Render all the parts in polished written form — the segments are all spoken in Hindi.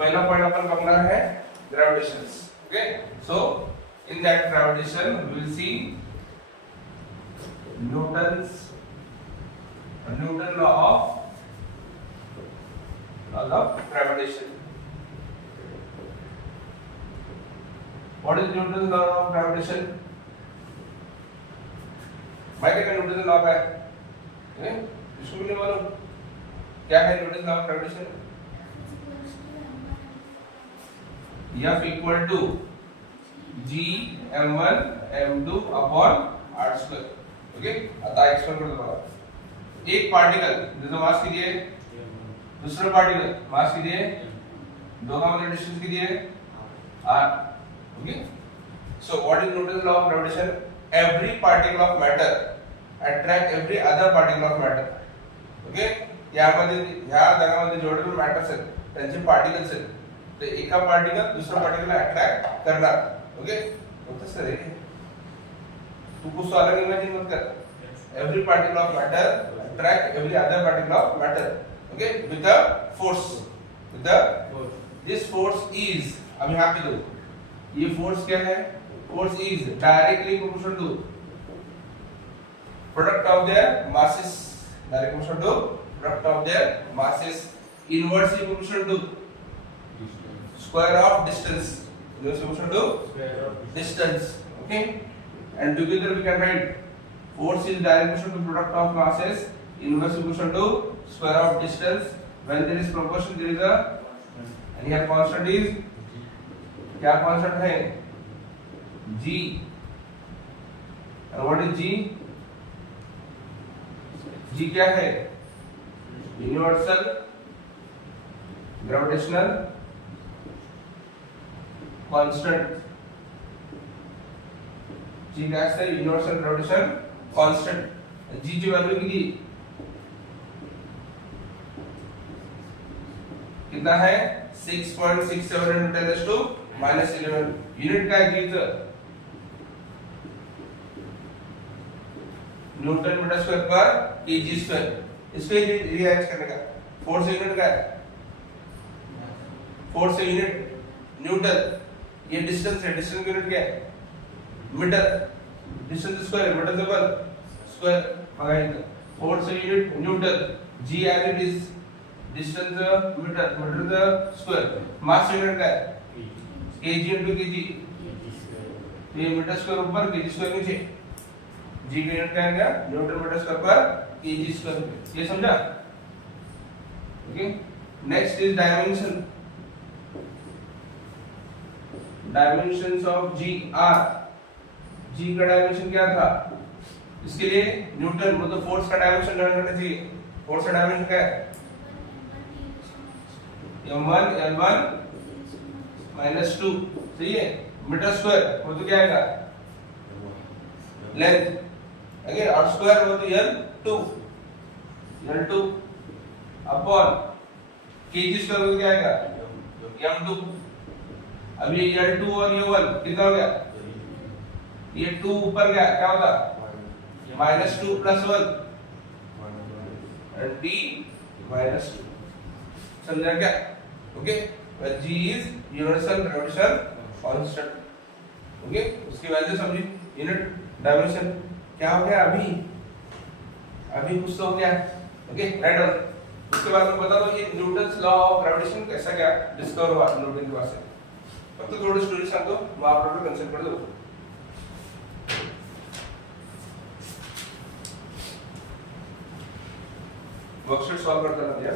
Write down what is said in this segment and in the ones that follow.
पहला पॉइंट अपन पकड़ना है gravitation. Okay, so in that gravitation we will see Newton law of gravitation. What is Newton's law of gravitation? भाई क्या न्यूटन लॉ का है? इसको भी नहीं मालूम क्या है Newton law of gravitation? F equal to G m1 m2 upon r square. Okay, आता एक्सप्लेन कर दो. एक पार्टिकल जिसका मास कितनी है, दूसरा पार्टिकल मास कितनी है, दो का मतलब डिस्टेंस कितनी है r. Okay, so what is Newton law of gravitation? Every particle of matter attract every other particle of matter. Okay, यामध्ये ह्या जगामध्ये जेवढे मॅटर्स आहेत त्यांचे पार्टिकल्स आहेत, तर एका पार्टिकल दुसरा पार्टिकल अट्रॅक्ट करणार. ओके, होतं सर हे, तू कुछ अलग इमेजिन मत कर. Every particle of matter attract every other particle of matter. Okay, with the force, with the this force is, अब यहां पे दो, ये फोर्स क्या है? Force is directly proportional to product of their masses, direct proportional to product of their masses, inversely proportional to square of distance, inversely proportional to square of distance. Okay, and together we can write force is direct proportional to product of masses, inversely proportional to square of distance. When there is proportion, there is a, and here constant is, क्या constant है? G. And what is G? G क्या है? Universal gravitational constant. G क्या है? Universal gravitation constant. G की वैल्यू कितनी, कितना है? 6.67 × 10⁻11. यूनिट का है G का, न्यूटन मीटर स्क्वायर पर केजी स्क्वायर. इसको रिअरेंज करने का. फोर्स यूनिट का है, फोर्स यूनिट न्यूटन. ये डिस्टेंस है, डिस्टेंस यूनिट क्या है? मीटर. डिस्टेंस स्क्वायर, मीटर से वन स्क्वायर लगाएंगे. Force unit newton. G as it is, distance metre, metre the square. Mass unit क्या है? KG into KG. ये मीटर स्क्वायर ऊपर, केजी स्क्वायर नीचे. जी का यूनिट क्या है? न्यूटन मीटर स्क्वायर पर केजी स्क्वायर. ये समझा? Okay, next is dimension. Dimensions of G are. G का डायमेंशन क्या था? इसके लिए न्यूटन मतलब फोर्स का डायमेंशन जान लेना चाहिए. फोर्स का डायमेंशन क्या है? m1 l1 -2. सही है. मीटर स्क्वायर वो तो क्या आएगा? लेंथ. अगर r स्क्वायर वो तो l2 अपॉन kg स्क्वायर वो क्या आएगा? m2. अब ये L2 और ये 1 कितना हो गया? ये 2 ऊपर गया, क्या होगा? -2 + 1 and d -2. समझा क्या? Okay, G is universal gravitational constant. Okay, उसकी वैल्यू समझी. यूनिट डायमेंशन क्या हो गया? अभी कुछ तो हो गया. Okay, write down. उसके बाद मैं बता दूं ये न्यूटन्स लॉ ऑफ ग्रेविटेशन कैसा क्या डिस्कवर हुआ न्यूटन के पास से. अब तो थोड़ी स्टोरी सांगतो, मग आपल्याला कन्सेप्ट पडतो. वर्कशीट सॉल्व करताना या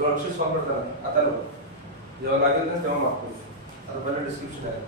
वर्कशीट सॉल्व करताना आता लो, जेव्हा लागेल ना तेव्हा मागतो. आता पहिला डिस्क्रिप्शन आहे.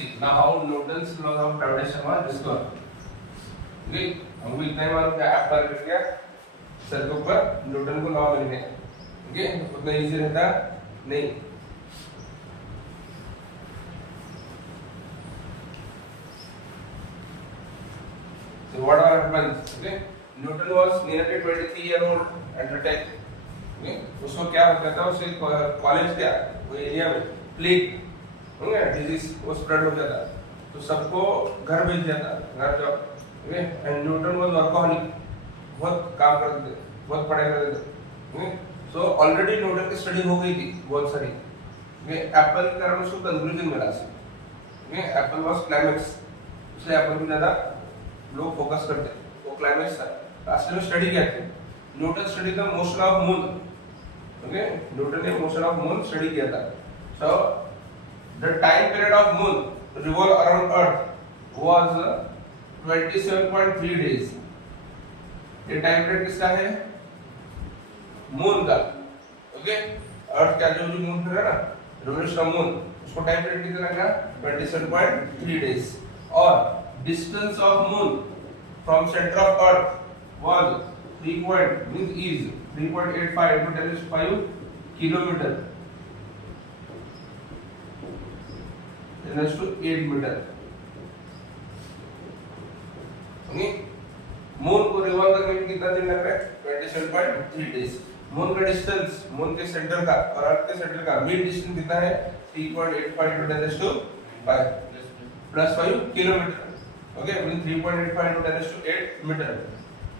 see now how Newton's law of gravitation was discovered. Okay, हमको इतना ही मालूम है एप्पल कर गया सर के ऊपर न्यूटन को लॉ मिल गया. ओके, उतना इजी रहता नहीं. So what happens? Okay, Newton was nearly 23-year-old at the time. Okay, उसको क्या होता था, उसे कॉलेज क्या वो एरिया में प्लेग होंगे डिजीज वो स्प्रेड हो जाता, तो सबको घर भेज दिया था, घर job. Okay, and Newton was workaholic, बहुत काम करते थे, बहुत पढ़ाई करते थे. ओके, सो ऑलरेडी न्यूटन की स्टडी हो गई थी बहुत सारी. ओके, एप्पल के कारण उसको कंक्लूजन मिला. ओके, एप्पल वाज क्लाइमेक्स, इसलिए एप्पल को ज्यादा लोग फोकस करते हैं. वो क्लाइमेक्स था. लास्ट में स्टडी क्या थी? Newton study the motion of moon. Okay, Newton ने मोशन ऑफ मून स्टडी किया था. So the time period of moon revolve around earth was 27.3 days. ये टाइम पीरियड किसका है? मून का. ओके, अर्थ का जो मून है ना, रिवॉल्यूशन ऑफ मून, उसको टाइम पीरियड कितना लगा? 27.3 days. और distance of moon from centre of earth was 3.85 into 10⁵ kilometre 10⁸ metre. Moon को रिवॉल्व करने में कितना दिन लग रहा है? 27.3 days. मून का डिस्टेंस, मून के सेंटर का और अर्थ के सेंटर का मीन डिस्टेंस कितना है? 3.85 into 10⁵ +5 kilometre. Okay, 3.85 into 10⁸ metre.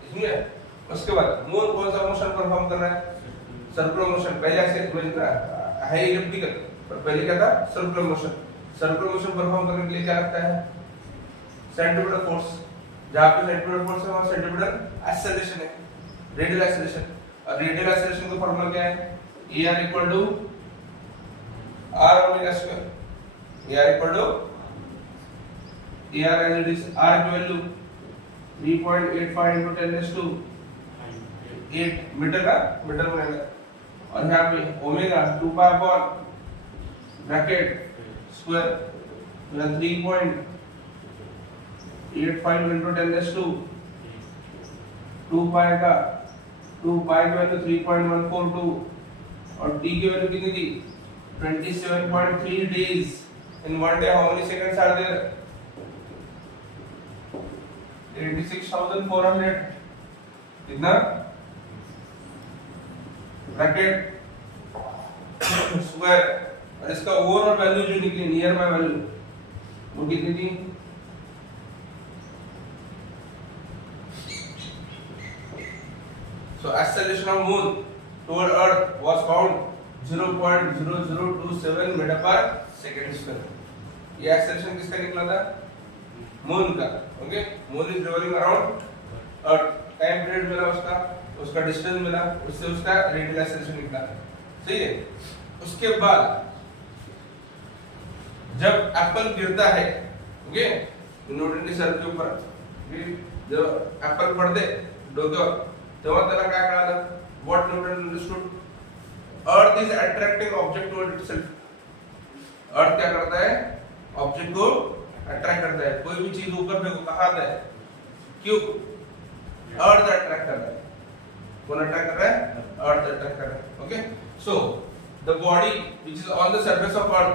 इसलिए उसके बाद मून कौन सा मोशन परफॉर्म कर रहा है? Circular motion. पहले ऐसे है इलिप्टिकल, पर पहले क्या था? Circular motion. Circular motion perform करने के लिए क्या लगता है? Centripetal force. जहां पे सेंट्रीपिटल फोर्स है वहां सेंट्रीपिटल एक्सेलरेशन है, रेडियल एक्सेलरेशन. और रेडियल एक्सेलरेशन का फार्मूला क्या है? AR = R omega square. AR = AR as it is, R की वैल्यू 3.85 into 10⁸ मीटर का मीटर बनेगा. और यहाँ पे omega 2 pi upon bracket square 3.85 into 10⁻² पाई का 2 पाई की वैल्यू 3.142 और t की वैल्यू कितनी थी? 27.3 days. In one day how many seconds are there? 86,400. कितना? Bracket square. और इसका ओवरऑल वैल्यू जो निकली नियर बाय वैल्यू वो कितनी थी? So acceleration of moon toward earth was found 0.0027 metre पर सेकंड स्क्वायर. ये एक्सेलरेशन किसका निकला था? मून का. Okay, moon is revolving around earth. Time period मिला उसका, उसका डिस्टेंस मिला, उससे उसका रेडियल एक्सेलरेशन निकला. सही है. उसके बाद जब एप्पल गिरता है, ओके, न्यूटन के सर के ऊपर, जब एप्पल पड़ते डोक्यावर, तेव्हा त्याला काय कळालं? What Newton understood? Earth is attracting object toward itself. Earth क्या करता है? ऑब्जेक्ट को अट्रैक्ट करता है. कोई भी चीज ऊपर फेंको कहां आता है? क्यों? अर्थ अट्रैक्ट कर रहा है. कौन अट्रैक्ट कर रहा है? अर्थ अट्रैक्ट कर रहा है. Okay, so the body which is on the surface of earth,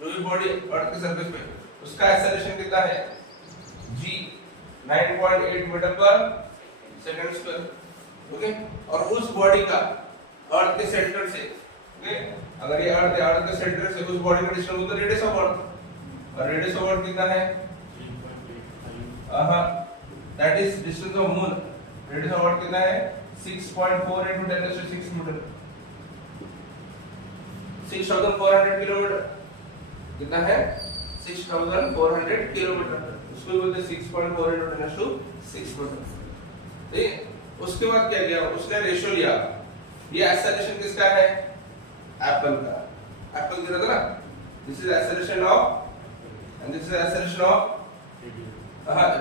जो भी बॉडी अर्थ के सरफेस पे, उसका एक्सेलरेशन कितना है? g 9.8 मीटर पर सेकंड स्क्वायर. ओके, और उस बॉडी का अर्थ के सेंटर से, ओके, अगर ये अर्थ है, अर्थ के सेंटर से उस बॉडी का डिस्टेंस होता है रेडियस ऑफ अर्थ. और रेडियस ऑफ अर्थ कितना है? That is distance of moon. Radius of earth कितना है? 6.4 into 10⁶ मीटर. 6400 किलोमीटर. कितना है? 6400 किलोमीटर. उसको बोलते हैं 6.4 into 10⁶ मीटर. ठीक. उसके बाद क्या किया? उसने रेशियो लिया. ये एक्सेलरेशन किसका है? एप्पल का. एप्पल गिरा था ना. This is acceleration of and this is acceleration of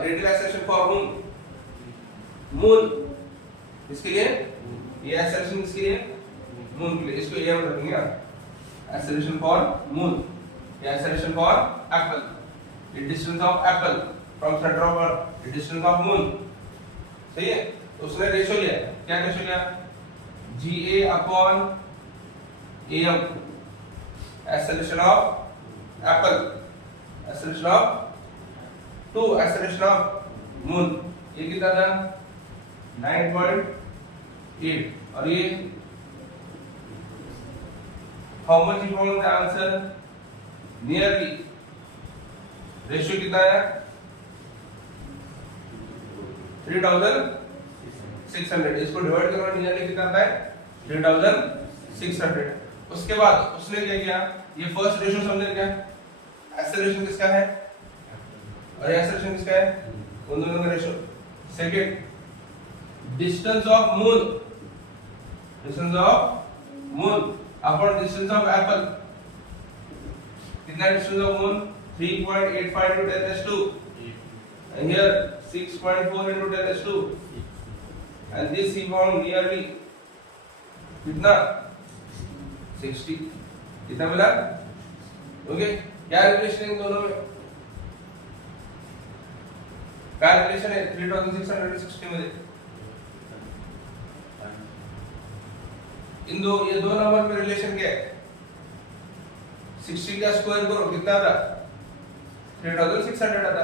radial acceleration for moon. इसके लिए ये एक्सेलरेशन किसके लिए? मून के लिए. इसको ये हम रखेंगे acceleration for moon, ये acceleration for एप्पल. ये distance of Apple from centre of अर्थ, ये डिस्टेंस ऑफ मून, सही है। तो उसने रेशियो लिया, क्या रेशियो लिया, GA upon AM, acceleration of apple, acceleration of to acceleration of moon, ये कितना था 9.8, और ये how much you found the answer, nearly ratio कितना है 3600, इसको डिवाइड करना नियरली कितना आता है 3600। उसके बाद उसने क्या किया, ये फर्स्ट रेशियो समझे क्या, एक्सेलरेशन किसका है और एक्सेलरेशन किसका है, उन दोनों का ratio. Second distance of moon, distance of moon upon distance of Apple, कितना distance of moon 3.85 into 10 raised to 2, and here 6.4 into 10 raised to 2, and this he found nearly कितना 60, कितना मिला, ओके। क्या रिलेशन है इन दोनों में, क्या रिलेशन है 3660 में, इन दो, ये दो नंबर में रिलेशन क्या है, 60 का स्क्वायर करो कितना आता, 3600 आता,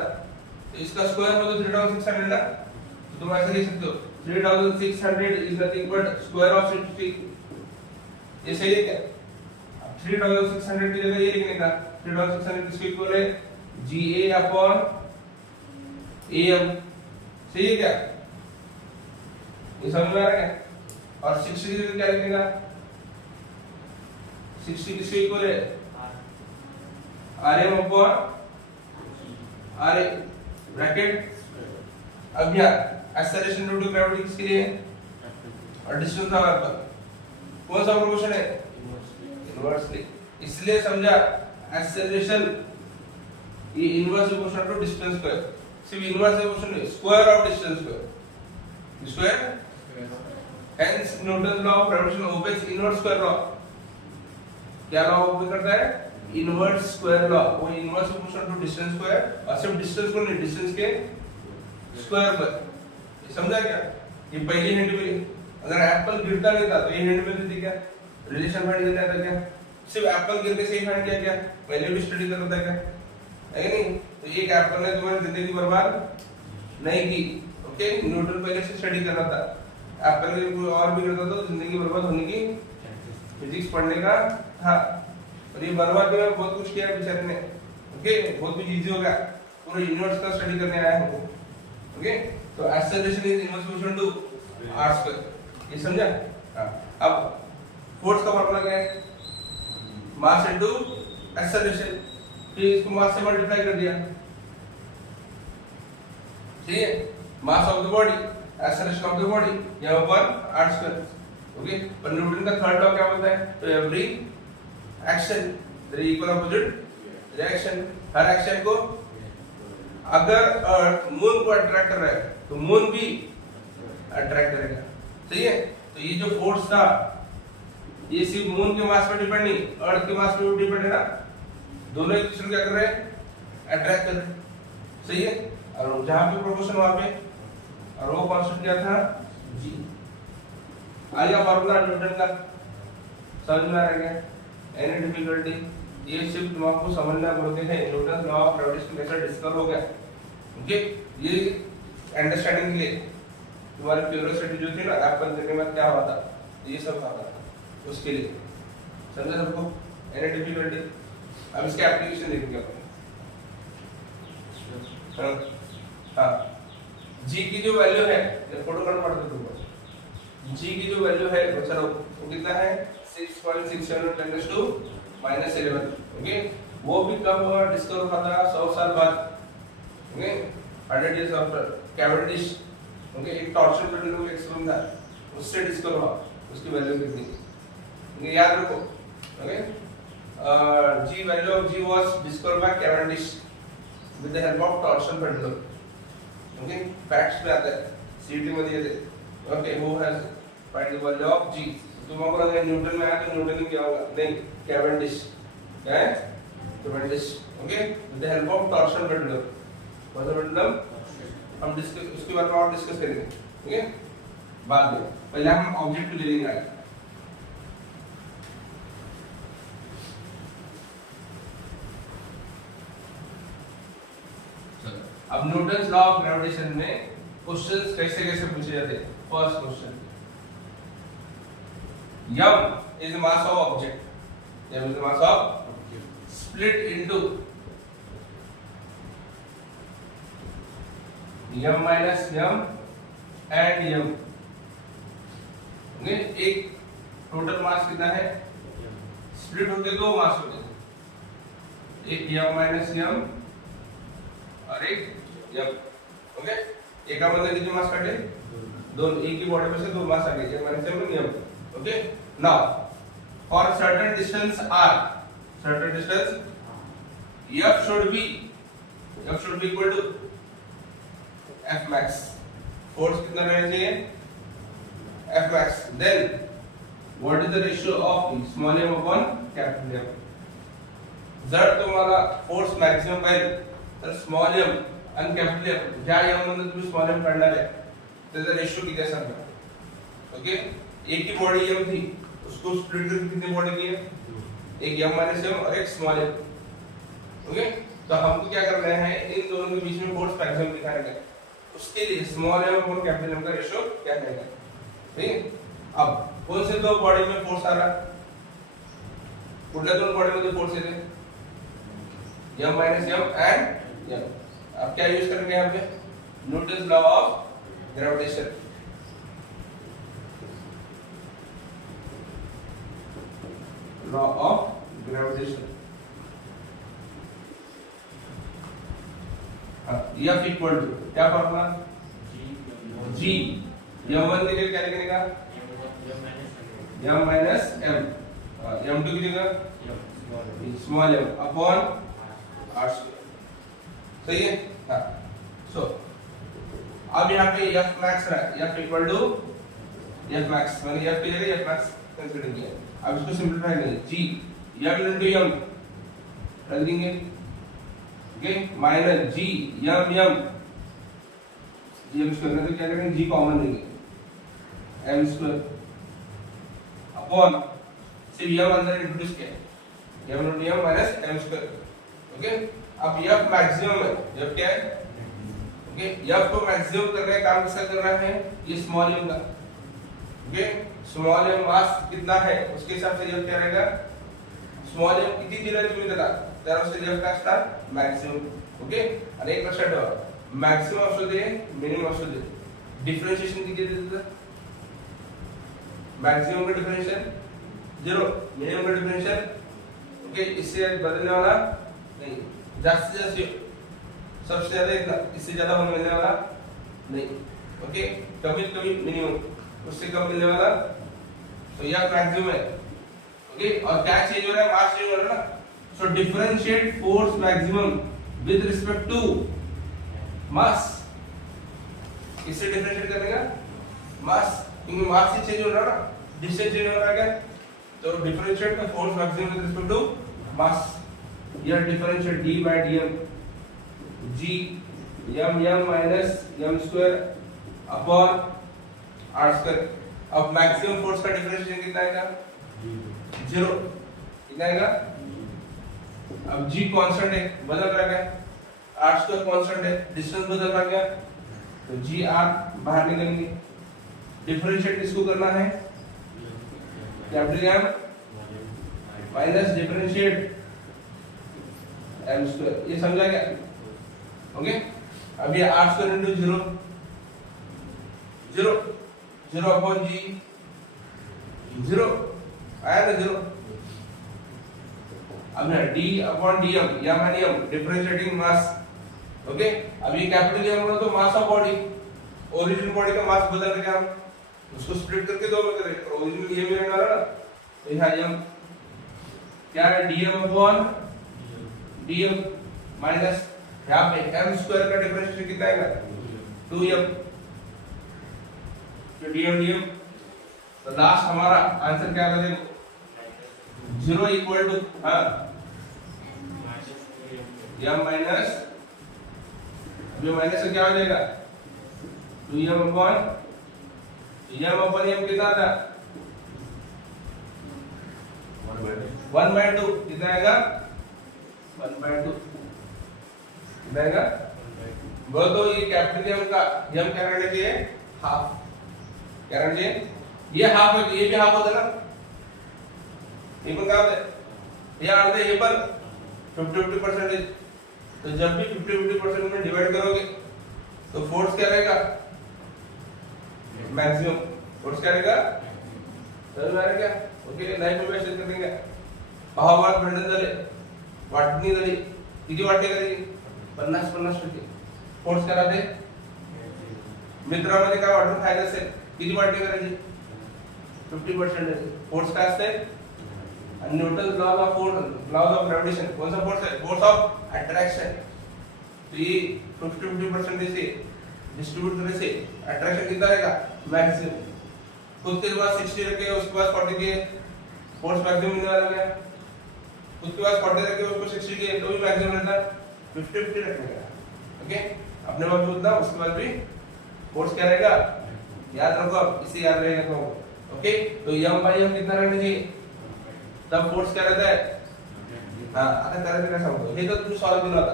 तो इसका स्क्वायर हो तो 3600 ना, तो तुम ऐसे लिख सकते हो 3600 is nothing but square of 60, ये सही है क्या, 3600 की जगह ये लिखने का 3600 किसको इक्वल है GA अपॉन AM, सही है क्या, ये समझ में आ रहा है क्या, और 60 की जगह क्या लिखेगा, 60 किसको इक्वल है RM अपॉन RA ब्रैकेट। अब यहाँ एक्सेलरेशन ड्यू टू ग्रेविटी किसके लिए है, और डिस्टेंस ऑफ एप्पल कौन सा प्रोपोर्शन है, इनवर्सली, इसलिए समझा एक्सेलरेशन ये inverse proportional to distance square, सिर्फ इनवर्स प्रोपोर्शनल नहीं, square of distance square, square, hence Newton law of gravitation obeys inverse square law, क्या लॉ ओबे करता है, इनवर्स स्क्वायर लॉ, वो inverse proportional to distance square, और सिर्फ डिस्टेंस को नहीं डिस्टेंस के स्क्वायर पर, समझा क्या, ये पहली हिंट मिली, अगर एप्पल गिरता नहीं था तो ये हिंट मिलती थी क्या, रिलेशन फाइंड करना था क्या, सिर्फ एप्पल गिरने से ही फाइंड किया क्या, पहले भी स्टडी करना था क्या, है नहीं, तो एक एप्पल ने तुम्हारी जिंदगी बर्बाद नहीं की, ओके, न्यूटन पहले से स्टडी कर रहा था, एप्पल के कोई और भी गिरता तो जिंदगी बर्बाद होने की फिजिक्स पढ़ने का था, और ये बर्बाद में बहुत कुछ किया बेचारे ने, ओके, बहुत कुछ इजी हो गया, पूरा यूनिवर्स का स्टडी करने आया है, ओके, तो acceleration is inverse proportional to r square, ये समझा। अब फोर्स का फॉर्मूला क्या है, मास इनटू एक्सेलरेशन, फिर इसको मास से मल्टीप्लाई कर दिया, ठीक है, mass of the body acceleration of the body, यहाँ पर r स्क्वायर, ओके। पर न्यूटन का थर्ड लॉ क्या बोलता है, तो every action there is equal opposite reaction, हर एक्शन को अगर अर्थ मून को अट्रैक्ट कर रहा है तो मून भी अट्रैक्ट करेगा, सही है। तो ये जो फोर्स था ये सिर्फ मून के मास पर डिपेंड नहीं, अर्थ के मास पर भी डिपेंड है ना, दोनों एक दूसरे को क्या कर रहे हैं, अट्रैक्ट कर रहे हैं, सही है। और जहां पे प्रोपोर्शन वहां पे, और वो कांस्टेंट क्या था g, आया फार्मूला न्यूटन का, समझ में आ रहा है, एनी डिफिकल्टी, ये सिर्फ तुमको समझना बोलते हैं, न्यूटन लॉ ऑफ ग्रेविटेशन कैसे डिस्कवर हो गया, ओके, ये अंडरस्टैंडिंग के लिए तुम्हारी क्यूरियोसिटी जो थी ना एप्पल देखने में क्या हुआ था, ये सब आता था उसके लिए, समझा सबको, एनी डिफिकल्टी। अब इसके एप्लीकेशन देखेंगे अपन, हाँ, g की जो वैल्यू है, ये फोटो कर पड़ता तुमको, g की जो वैल्यू है वो चलो वो कितना है 6.67 10 to -11, ओके, वो भी कब डिस्कवर हुआ था, 100 साल बाद, okay, 100 years after Cavendish, okay, एक टॉर्शन पेंडुलम एक्सपेरिमेंट था उससे डिस्कवर हुआ, उसकी वैल्यू कितनी, ओके, याद रखो, okay, g value of g was discovered by Cavendish with the help of torsion pendulum, okay, facts पे आता है, सीटी में दिए थे, okay, who has find the value of g, तुमको अगर न्यूटन में आया तो न्यूटन क्या होगा, नहीं कैवेंडिश, क्या है ट्रेमेंडस, okay, with the help of torsion pendulum. कौन सा पेंडुलम? हम डिस्कस उसके बारे में और डिस्कस करेंगे, ओके, बाद में। पहले हम ऑब्जेक्ट को ले लेंगे आगे। अब न्यूटन्स लॉ ऑफ ग्रेविटेशन में क्वेश्चंस कैसे कैसे पूछे जाते हैं। First question, m is the mass of object, m is the mass of split into m minus m and m, okay, एक टोटल मास कितना है? स्प्लिट होके दो मास होते हैं, एक m minus m और एक m, ओके। एक का मतलब कितने मास काटे? दोनों, एक की बॉडी में से दो मास आ गए, m minus m and m, okay. Now for certain distance r, certain distance f should be equal to f max, force कितना रहना चाहिए? f max, then what is the ratio of small m upon capital M? जर तुम्हाला फोर्स मॅक्सिमम पाहिजे तर स्मॉल m आणि कॅपिटल M, ज्या m मधून तुम्ही स्मॉल m काढणार आहे त्याचा रेशियो किती असेल? ओके, एक की बॉडी m थी, उसको स्प्लिट करके कितनी बॉडी की है? एक m माइनस m और एक स्मॉल m, ओके। तो हमको क्या करना है, इन दोनों के बीच में फोर्स मैक्सिमम दिखाना है, उसके लिए स्मॉल m और कैपिटल M का रेशियो क्या करेंगे, ठीक है। अब कौन से दो बॉडी में फोर्स आ रहा है? कुठल्या दोन बॉडी मध्ये फोर्स येते? m minus m and m। अब क्या यूज करेंगे यहाँ पे? Newton's law of gravitation, law of gravitation. F equal to क्या फॉर्मूला? G, m1 के लिए क्या लिखने का? m माइनस m, m2 की जगह small m upon r square, सही है। हाँ, सो अब यहाँ पे f max रहा है, f equal to f max, मैंने f की जगह f max कंसीडर किया। अब इसको सिंपलीफाई करें, g m into m रख देंगे, okay, minus g m square, तो क्या करेंगे, g कॉमन लेंगे, m स्क्वायर अपॉन सिर्फ m अंदर इंट्रोड्यूस किया, m into m minus m square, okay. अब f मैक्सिमम है, f क्या है, ओके, f को मैक्सिमम करने का काम किसका कर रहा है? ये स्मॉल m का, ओके। स्मॉल m मास कितना है उसके हिसाब से f क्या रहेगा? स्मॉल m किती दिलं तुम्ही त्याला, त्यानुसार f का असणार मॅक्सिमम, ओके। आणि एक लक्षात ठेवा, मॅक्सिमम असू दे मिनिमम असू दे, डिफरेंशिएशन किती देतं? मैक्सिमम का डिफरेंशियल 0, मिनिमम का डिफरेंशियल, ओके, इससे बदलने वाला नहीं, ज्यादा से ज्यादा सबसे ज्यादा इतना, इससे ज्यादा हमें मिलने वाला नहीं, ओके। कभी कभी मिनिमम, उससे कम मिलने वाला, तो यह मैक्सिमम है, ओके। और क्या चेंज हो रहा है? मास चेंज हो रहा है ना। So differentiate force maximum with respect to mass, इससे डिफरेंशिएट करेगा मास, क्योंकि मास से चेंज हो रहा है ना, डिस्टेंस चेंज हो रहा है क्या, तो differentiate the force maximum with respect to mass, यह differentiate d by dm, g m minus m square upon r square. अब मैक्सिमम फोर्स का डिफरेंशिएशन कितना आएगा? 0, कितना आएगा? अब g कांस्टेंट है, बदल रहा है, r स्क्वायर कांस्टेंट है, डिस्टेंस बदल रहा है, तो g r बाहर निकलेंगे। डिफरेंशिएट किसको करना है? Capital M minus differentiate m square, ये समझा क्या, ओके। अब ये r square into 0 upon g, 0 आया ना 0। अब ना d upon dm, m and m differentiating mass, okay. अब ये कैपिटल M होगा तो mass of body, origin body का मास बदल के हम उसको स्प्लिट करके दो में करें, ओरिजिन ये भी रहने वाला ना, तो यहाँ m क्या है, dm अपॉन dm माइनस यहाँ पे m स्क्वायर का डिफरेंशिएशन कितना आएगा? 2m, तो dm, तो लास्ट हमारा आंसर क्या आ देखो, 0 इक्वल टू, हाँ m माइनस, अब ये माइनस से क्या हो जाएगा 2m अपॉन m कितना था 1/2 कितना आएगा 1/2 कितना आएगा। बोलो तो ये कैपिटल M का m क्या रहना चाहिए हाफ, क्या रहना चाहिए ये हाफ है तो ये भी हाफ होता है ना, ये पर क्या होता है ये आते हैं ये पर 50-50%, तो जब भी 50-50% में डिवाइड करोगे तो फोर्स क्या रहेगा मैक्सिमम, फोर्स क्या रहेगा समझ में आ रहा क्या। ओके लाइफ में मेंशन कर देंगे भाव भाग बंडल झाले वाटणी झाली किती वाटणी करायची 50-50%, फोर्स करा दे मित्रामध्ये काय वाटून खायचं असेल किती वाटणी करायची 50%, फोर्स काय असते आणि न्यूटन लॉ ऑफ ग्रेविटेशन कौन सा फोर्स है फोर्स ऑफ अट्रैक्शन, तो ये 50-50% से डिस्ट्रीब्यूट करने से अट्रैक्शन कितना रहेगा मैक्सिमम, खुद के पास 60 रखे उसके पास 40 के फोर्स मैक्सिमम मिलने वाला है, उसके पास 40 रखे उसको 60 के तो भी मैक्सिमम रहता है 50-50 रखने का। ओके अपने पास भी उतना उसके बाद भी फोर्स क्या रहेगा याद रखो, इसे याद रहेगा तो ओके। तो m/m कितना रहना चाहिए तब फोर्स क्या रहता है हां आता करायचं काय सांगतो हे तर तुम्ही सॉल्व केलं होता,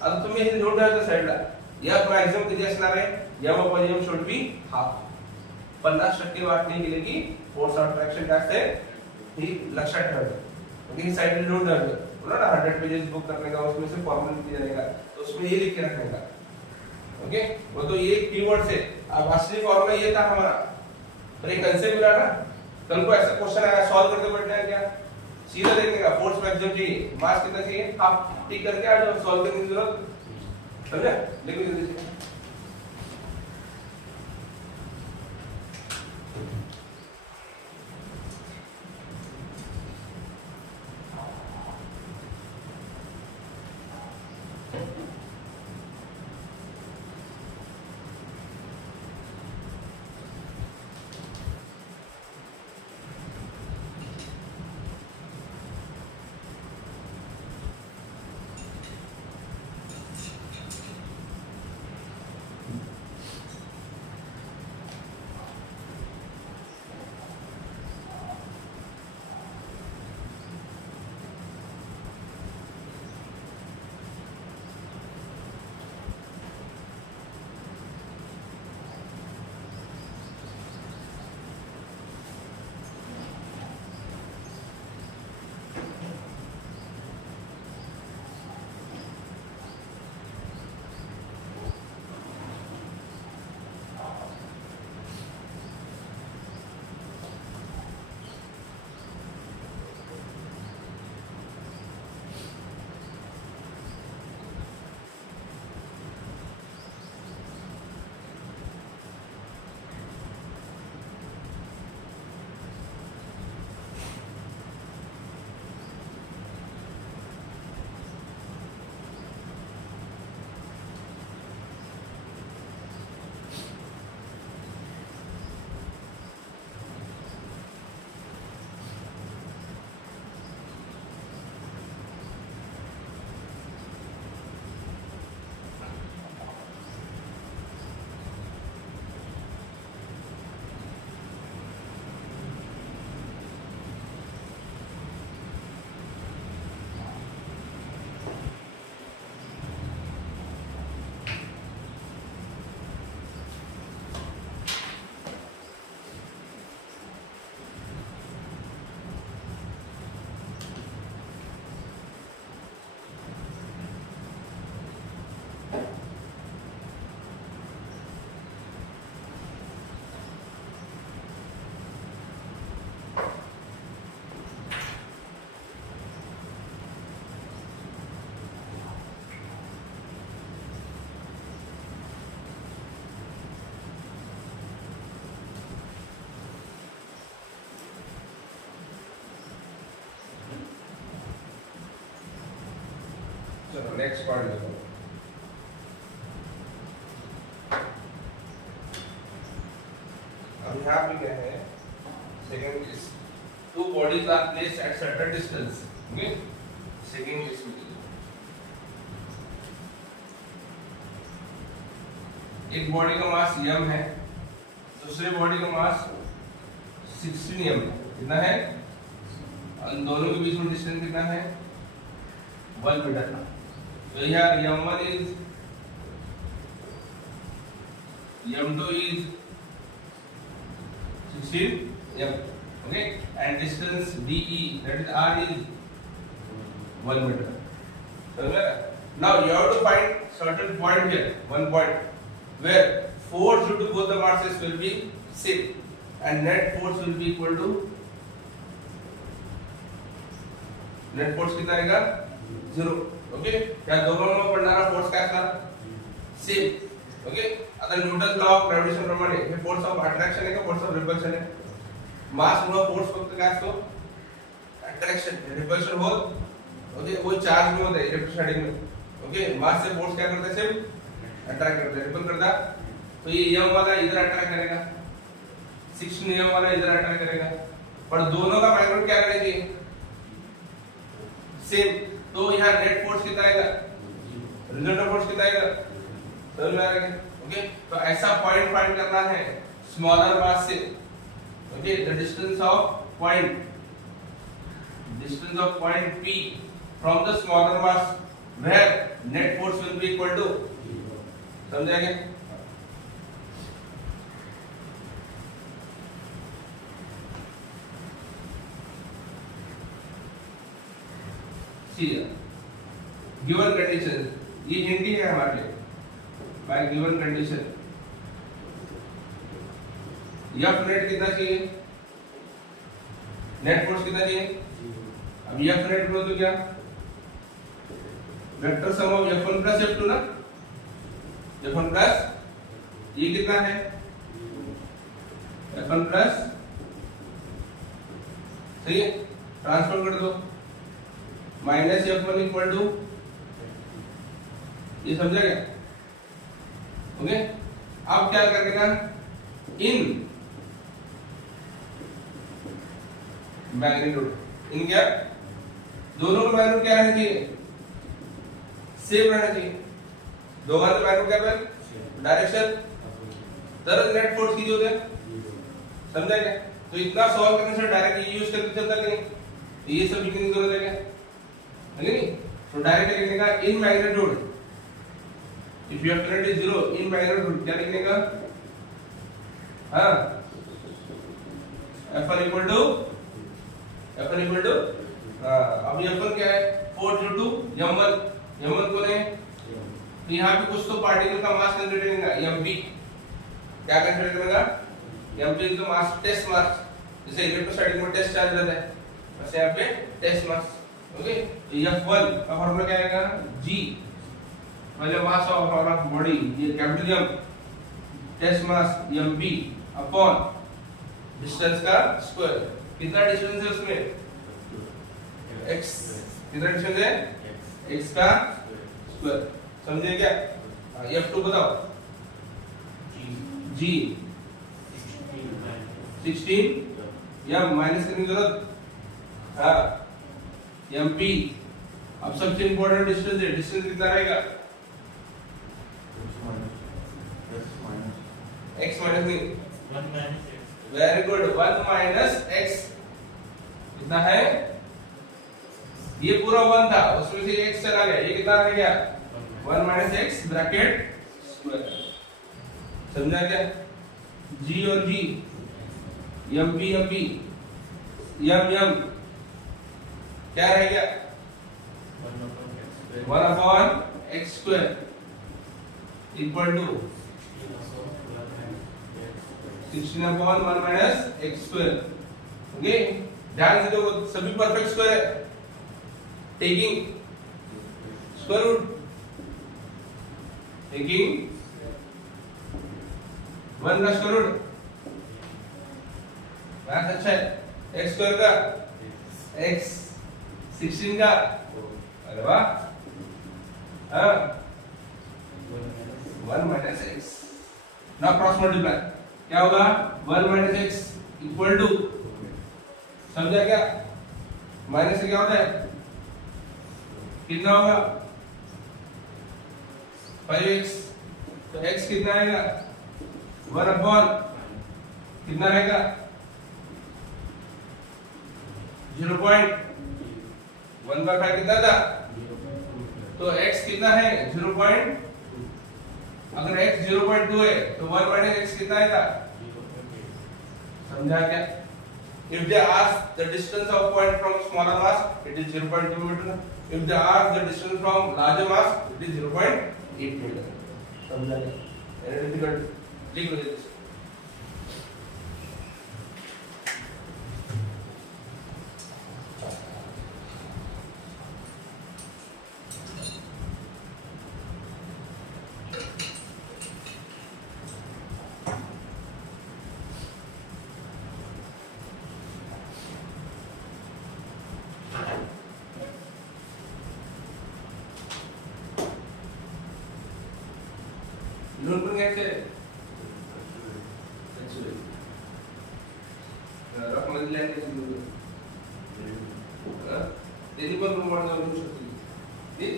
आता तुम्ही हे नोट करायचं साइडला या मॅक्सिमम किती असणार आहे m/m शुड बी हाफ, 50% वाटणी केली की फोर्स ऑफ अट्रैक्शन काय असते ही लक्षात ठेवायचं। ओके ही साइड में नोट डाल दो बोला ना 100 पेजेस बुक करने का उसमें से फॉर्मूला लिख जाएगा तो उसमें ये लिख के रखने का। ओके वो तो ये कीवर्ड से अब असली फॉर्मूला ये था हमारा, पर एक कंसेप्ट मिला ना कल को ऐसा क्वेश्चन आया सॉल्व करके बैठना है क्या सीधा देखने का फोर्स मैक्सिमम चाहिए मास कितना चाहिए आप टिक करके आ जाओ सॉल्व करने की जरूरत समझे लिख दीजिए। चलो नेक्स्ट पार्ट देखो। अब यहाँ पे क्या है second case two bodies are placed at certain distance, okay second case में एक बॉडी का मास m है, दूसरे बॉडी का मास 16 m कितना है, इन दोनों के बीच में डिस्टेंस कितना है 1 मीटर। तो यहाँ m1 is m2 is 16 m, okay, and distance DE, that is R, is 1 meter. So now you have to find certain point here, one point where force due to both the masses will be same and net force will be equal to, net force कितना आएगा 0, okay, क्या दोनों में पढ़ना फोर्स क्या था सेम, ओके। आता न्यूटन लॉ ऑफ ग्रेविटेशन प्रमाणे हे फोर्स ऑफ अट्रॅक्शन आहे का फोर्स ऑफ रिपल्शन आहे, मास मुळे फोर्स फक्त काय असतो अट्रॅक्शन, रिपल्शन होत, ओके, वो चार्ज में होता है इलेक्ट्रोस्टैटिक में, ओके, मास से फोर्स क्या करता है सिर्फ अट्रैक्ट करता है, रिपल करता, तो ये m वाला इधर अट्रैक्ट करेगा, 16 m वाला इधर अट्रैक्ट करेगा, पर दोनों का मैग्नीट्यूड क्या रहना चाहिए सेम, तो यहाँ नेट फोर्स कितना आएगा, रिजल्टेंट फोर्स कितना आएगा, समझ में आ रहा है, ओके। तो ऐसा पॉइंट फाइंड करना है स्मॉलर मास से, okay, the distance of point P from the smaller mass where net force will be equal to, समझा क्या? See, given condition, ये हिंदी है हमारे लिए, by given condition, F net कितना चाहिए, नेट फोर्स कितना चाहिए, अब F net बोलो तो क्या, vector sum of F1 plus F2 ना, F1 प्लस ये कितना है F1 प्लस, सही है, ट्रांसफर कर दो, माइनस F1 इक्वल टू, ये समझा क्या, ओके। अब क्या करना, इन मैग्नीट्यूड, इन क्या, दोनों का मैग्नीट्यूड क्या रहना चाहिए सेम रहना चाहिए, दोनों का मैग्नीट्यूड क्या है डायरेक्शन, तरह नेट फोर्स की जो है, समझा क्या। तो इतना सॉल्व करने से डायरेक्ट ये यूज करके चलता नहीं, ये सब लिखने की जरूरत है क्या, है नहीं। तो डायरेक्ट लिखने का in magnitude, if F net is 0, in magnitude क्या लिखने का, हाँ, F1 इक्वल टू, अब F1 क्या है 4 due to m1, m1 कौन है, तो यहाँ पे कुछ तो पार्टिकल का मास कंसीडर करेंगे, mp क्या कंसीडर करेगा, mp is the mass, test mass, जैसे इलेक्ट्रोस्टैटिक में टेस्ट चार्ज रहता है वैसे यहाँ पे टेस्ट मास, ओके। तो F1 का फॉर्मूला क्या आएगा, g पहले मास ऑफ our बॉडी, ये कैपिटल M, टेस्ट मास mp अपॉन डिस्टेंस का स्क्वायर, कितना डिस्टेंस है उसमें x, कितना डिस्टेंस है x का स्क्वायर, समझे क्या। F2 बताओ, g 16 m माइनस करने की जरूरत, हाँ, mp, अब सबसे इंपॉर्टेंट डिस्टेंस है, डिस्टेंस कितना रहेगा x माइनस नहीं, 1 minus x, very good, 1 minus x कितना है, ये पूरा 1 था, उसमें से x चला गया, ये कितना रह गया 1 माइनस x ब्रैकेट स्क्वायर, समझा क्या। g और g, mp m क्या रह गया 1 upon x square equal to 16 upon 1 minus x square, okay. ध्यान से देखो सभी परफेक्ट स्क्वायर है, टेकिंग स्क्वायर रूट, टेकिंग 1 का स्क्वायर रूट, मैथ अच्छा है, x स्क्वायर का x, 16 का, अरे वाह, हाँ, 1 minus x, now cross multiply, क्या होगा 1 माइनस x इक्वल टू, समझा क्या, माइनस से क्या होता है कितना होगा 5x तो x कितना आएगा 1 अपॉन कितना रहेगा 0.1/5 कितना था तो x कितना है 0. अगर x 0.2 है तो 1 माइनस x कितना आएगा समझा क्या if they ask the distance of point from smaller mass it is 0.2 meter if they ask the distance from larger mass it is 0.8 meter समझा क्या very difficult लिख लो जल्दी नोट पर कैसे रफ मध्ये लाईन कैसे लिहू त्याची पण प्रमाण लिहू शकतो ठीक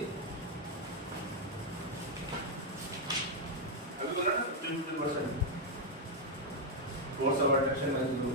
अभी बोला ना 50% फोर्स ऑफ अट्रैक्शन में लिहू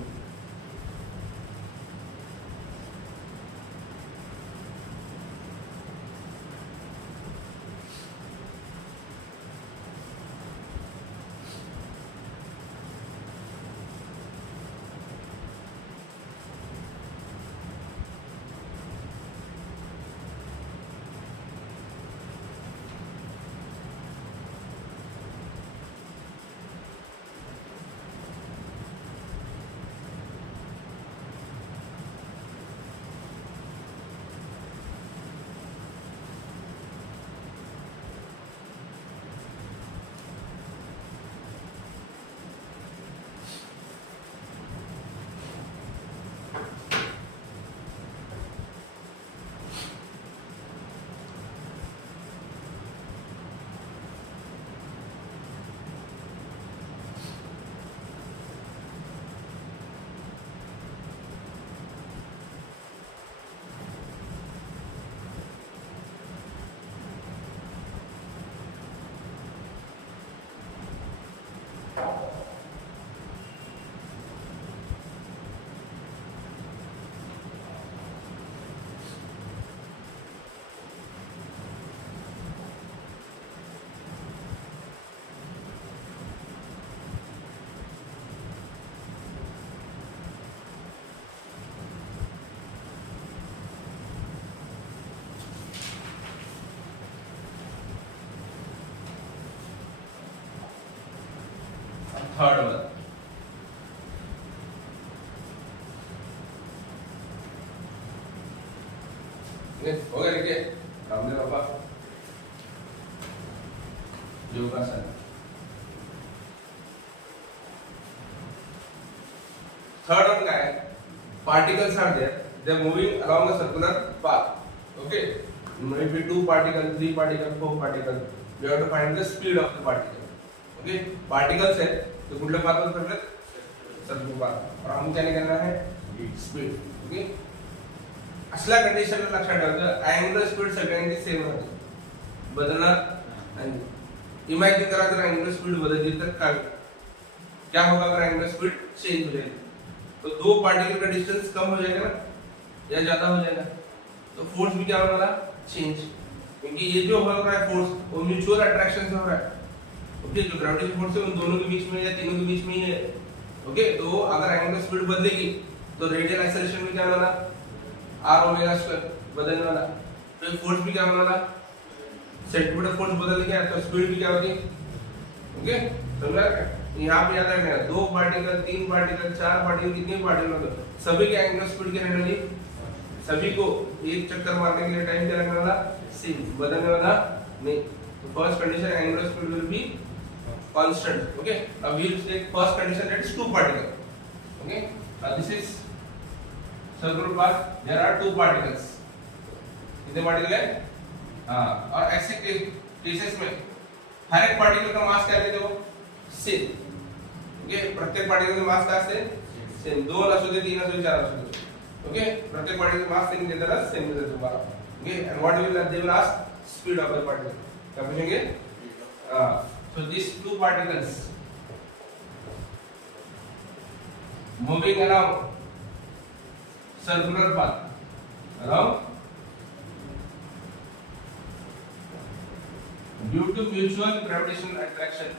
थर्ड वन हो गया देखिए रामदेव बाबा योगासन थर्ड वन का है particles are there they are moving along a circular path okay maybe 2 particles 3 particles 4 particles we have to find the speed of the particle okay particles है तो कुठल्या पाथवर फिरतात सर्कुलर पाथ और हमको क्या निकालना है स्पीड ओके असल्या कंडिशन लक्षात ठेवायचं अँगुलर स्पीड सगळ्यांची सेम राहते बदलणार नाही इमॅजिन करा जर एंगुलर स्पीड बदलती तो क्या होगा अगर एंगुलर स्पीड चेंज हो जाएगी तो दो पार्टिकल का डिस्टेंस कम हो जाएगा ना या ज्यादा हो जाएगा तो फोर्स भी क्या होने वाला चेंज क्योंकि ये जो हो रहा है फोर्स वो म्यूचुअल अट्रैक्शन से हो रहा है ओके जो ग्रेविटेशनल फोर्स है उन दोनों के बीच में या तीनों के बीच में ही है ओके तो अगर एंगुलर स्पीड बदलेगी तो रेडियल एक्सेलरेशन भी क्या होने वाला r ओमेगा स्क्वायर बदलने वाला तो फोर्स भी क्या होने वाला सेंटीमीटर फोर्स बदल गया तो स्पीड भी क्या होगी ओके समझा यहाँ पे याद रखना 2 पार्टिकल 3 पार्टिकल 4 पार्टिकल कितने पार्टिकल होते सभी के एंगुलर स्पीड क्या रहने वाली सभी को एक चक्कर मारने के लिए टाइम क्या लगने वाला सेम बदलने वाला नहीं तो first condition angular speed will be constant okay अब we will take first condition that is 2 particle okay this is circular path there are 2 particles कितने पार्टिकल है हां और ऐसे केसेस में हर एक पार्टिकल का मास क्या लेते हो सेम ओके प्रत्येक पार्टिकल का मास क्या सेम 2 असू दे 3 असू दे 4 असू दे ओके प्रत्येक पार्टिकल मास सेम देता सेम देता तुम्हारा okay and what will they will ask speed of the particle क्या पूछेंगे So these two particles moving along circular path along due to mutual gravitational attraction.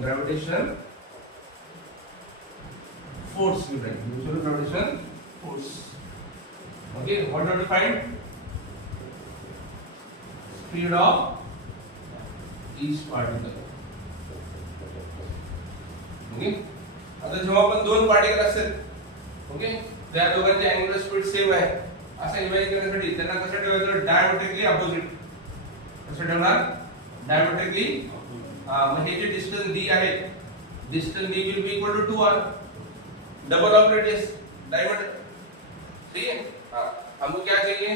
Gravitational force, you write mutual gravitational force. Okay, what do you find? Speed of each particle. Okay, आता जेव्हा आपण दोन पार्टिकल असतील, ओके, त्या दोघांची अँग्युलर स्पीड सेम आहे असं इमॅजिन करण्यासाठी त्यांना कसं ठेवायचं? Diametrically opposite. कसं ठेवणार? डायमेट्रिकली. मग हे जे डिस्टन्स d आहे, distance d will be equal to 2r, double of radius diameter. ठीक है, हमको क्या चाहिए?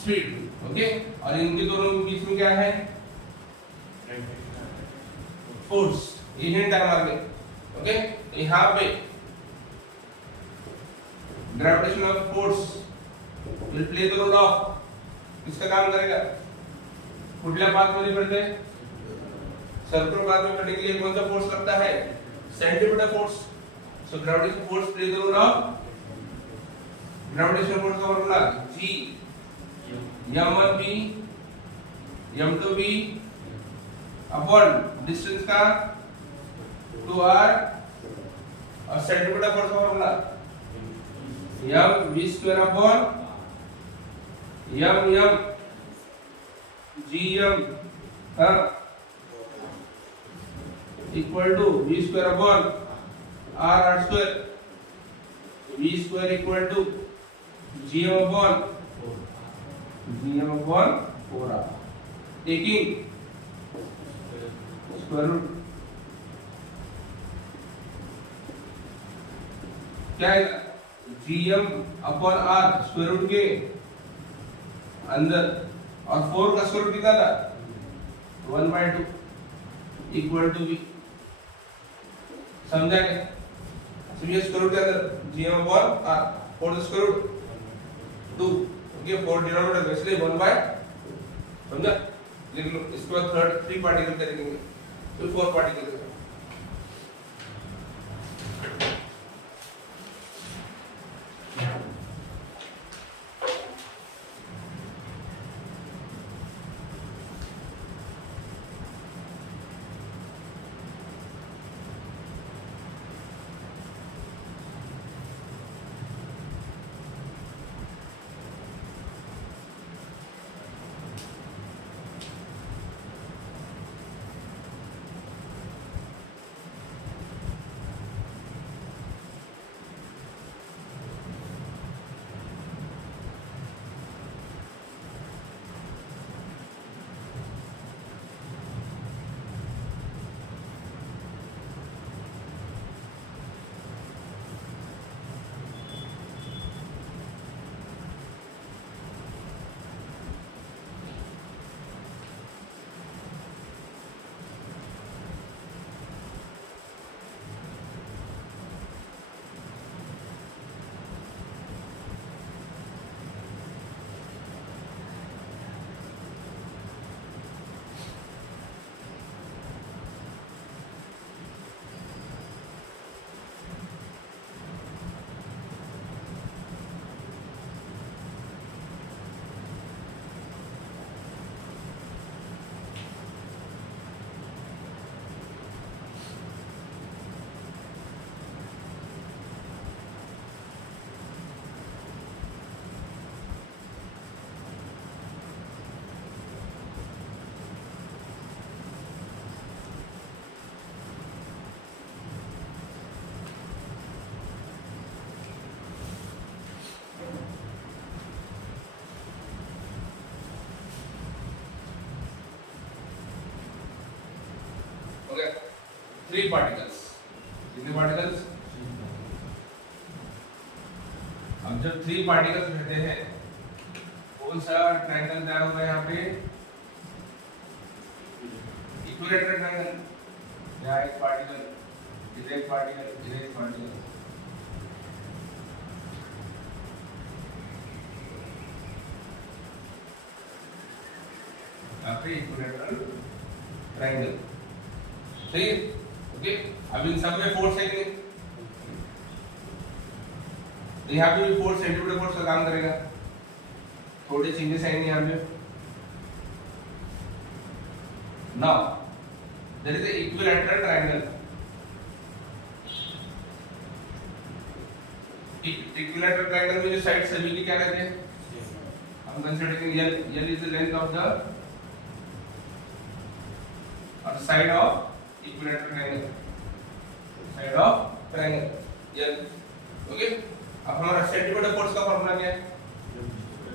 स्पीड. ओके, और इनके दोनों के बीच में क्या है? फोर्स. ये हिंट है हमारे लिए. ओके, यहाँ पे gravitational force will play the role of, किसका काम करेगा? कुठल्या पाथ मध्ये पडते? सर्कुलर पाथ में पड़ने के लिए कौन सा फोर्स लगता है? Centripetal force. So gravitational force play the role of, gravitational force का formula G m1b m2b upon distance का 2r और सेंटीमीटर फोर्स का formula m v square upon m gm equal to v square upon r square. v square equal to gm upon 4r, taking square root. क्या है? gm upon r square root के अंदर, और 4 का स्क्वायर रूट कितना था? 1/2 इक्वल टू v. समझा क्या? तो ये स्क्वायर रूट के अंदर gm अपॉन r, 4 का स्क्वायर रूट 2. ओके, 4 डिनोमिनेटर में, इसलिए 1/, समझा? लिख लो. इसको थर्ड 3 पार्टिकल करेंगे तो 4 पार्टिकल. Okay, 3 particles. कितने particles? अब जब 3 particles रहते हैं, कौन सा ट्रायंगल तैयार होगा यहाँ पे? Equilateral triangle. यहाँ एक पार्टिकल, इधर एक पार्टिकल, इधर एक पार्टिकल. यहाँ पे इक्विलैटरल ट्रायंगल, सही है। ओके, अब इन सब में फोर्स है कि नहीं, तो यहाँ पे भी फोर्स सेंटीमीटर फोर्स का काम करेगा, थोड़े चेंजेस आएंगे यहाँ पे। Now there is a equilateral triangle, equilateral triangle में जो साइड सभी की क्या रहते हैं, हम कंसीडर करेंगे L is the length of the और side of equilateral triangle, side of triangle L। Okay, अब हमारा सेंटीमीटर फोर्स का फार्मूला क्या है,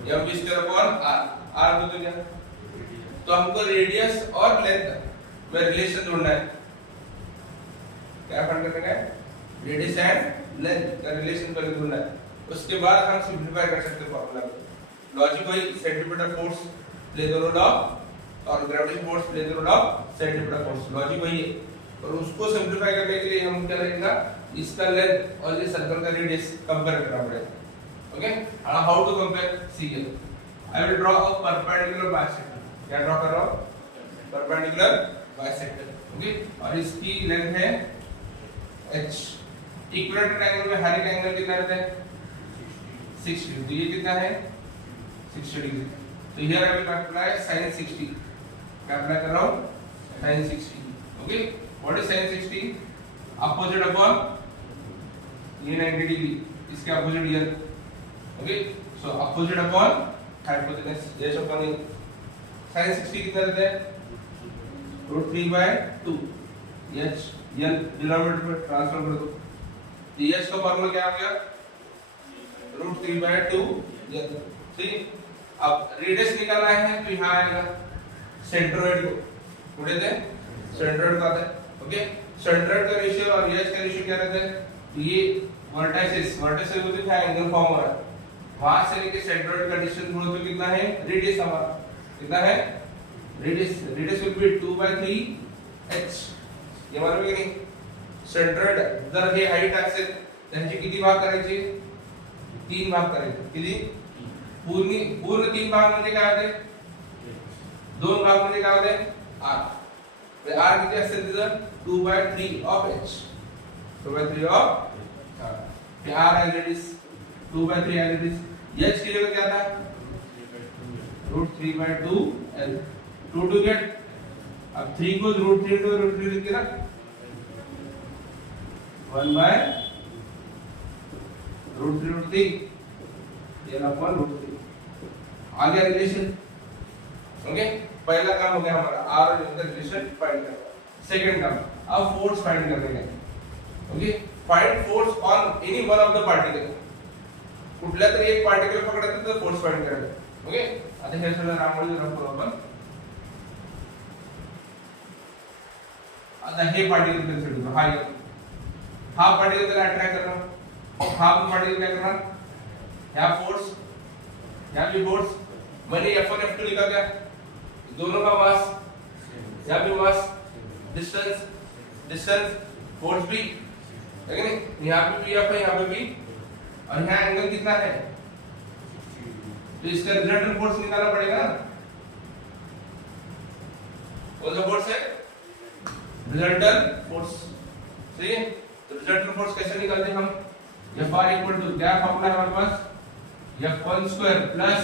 m v square upon r, r तो क्या, तो हमको रेडियस और लेंथ में रिलेशन ढूंढना है, क्या फाइंड करना है, रेडियस एंड लेंथ का रिलेशन पर ढूंढना है। उसके बाद हम सिंपलीफाई कर सकते हैं फार्मूला को। लॉजिक वही, centripetal force play the role of और gravitation force play the role of centripetal force, logic वही है। और उसको सिंपलीफाई करने के लिए हम क्या करेंगे, इसका लेंथ और ये सर्कल का रेडियस कंपेयर करना पड़ेगा। Okay, and how to compare, see here I will draw a perpendicular bisector, क्या ड्रॉ कर रहा हूं, परपेंडिकुलर बाइसेक्टर। ओके, और इसकी लेंथ है h। इक्विलैटरल ट्रायंगल में हर एक एंगल कितना रहता है, 60, तो ये कितना है 60 डिग्री, तो here I will apply sin 60, क्या अप्लाई कर रहा हूं, sin 60। Okay, what is sin 60, opposite upon ये 90 डिग्री, इसके अपोजिट ये। ओके, सो अपोजिट अपॉन हाइपोटेनस, ये सब अपॉन sin 60 कितना रहता है, √3/2 h, n डिनोमिनेटर में ट्रांसफर कर दो, h का फार्मूला क्या आ गया, √3/2 n। ठीक, अब रेडियस निकालना है तो यहाँ आएगा सेंट्रोइड को, उड़े थे सेंट्रोइड का आता है। ओके, सेंट्रोइड का रेशियो और h का रेशियो क्या रहता है, तो ये वर्टिसेस होते हैं, एंगल फॉर्म हो रहा है, वहां से लेके सेंट्रोइड का डिस्टेंस बोलो तो कितना है, रेडियस हमारा कितना है, रेडियस विल बी 2/3 h, ये मालूम है कि नहीं, सेंट्रोइड जर हे हाईट असेल त्यांची किती भाग करायचे, 3 भाग करायचे, किती, पूर्ण 3 भाग म्हणजे काय होते, 2 भाग म्हणजे काय होते r, तर r किती असेल तिथं 2/3 of h, 2/3 of r, r as it is 2/3 as it is, h की जगह क्या था √3/2 l, 2 टू गेट, अब 3 को √3 to √3 लिख के ना 1/√3 ये ना 1/√3 आ गया रिलेशन। ओके, पहला काम हो गया हमारा r और n का रिलेशन फाइंड करना। सेकंड काम, अब फोर्स फाइंड करने का। Okay, find force on any one of the particle, कुठल्या तरी एक पार्टिकल पकडायचं तर फोर्स फाइंड करायचा। ओके, आता हे सगळं रांगोळी दाखवू आपण। आता हे पार्टिकल कन्सिडर करू, हा पार्टिकल त्याला अट्रॅक्ट करणार, हा पार्टिकल काय करणार, ह्या फोर्स, ह्या भी फोर्स, मैंने F1 F2 लिखा क्या, दोनों का मास, यहाँ भी मास, डिस्टेंस, फोर्स भी, है नहीं, यहाँ पे भी F है, यहाँ पे भी, और यहाँ एंगल कितना है, तो इसका रिजल्टेंट फोर्स निकालना पड़ेगा ना, कौन सा फोर्स है, रिजल्टेंट फोर्स। सही है, तो रिजल्टेंट फोर्स कैसे निकालते हैं हम, Fr इक्वल टू क्या फॉर्मूला है हमारे पास, F1 square plus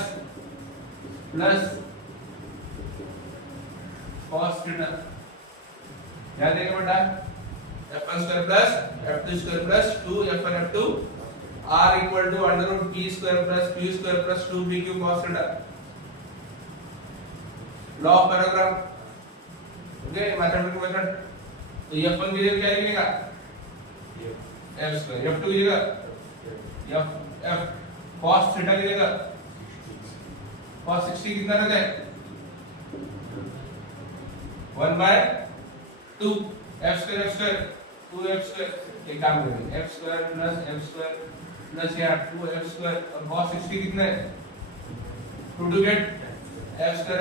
cos theta, क्या देगा बेटा, F1 square plus F2 square plus 2 F1 F2 r equal to √p square plus q square plus 2pq cos theta, law of paragraph. Okay, mathematical method, तो F1 की जगह क्या लिखेगा, f स्क्वायर, F2 की जगह f cos थीटा की जगह cos 60 कितना रहता है 1/2 f स्क्वायर 2f स्क्वायर, एक काम करेंगे f स्क्वायर प्लस यहाँ 2f स्क्वायर और cos 60 कितना है 2 to get f स्क्वायर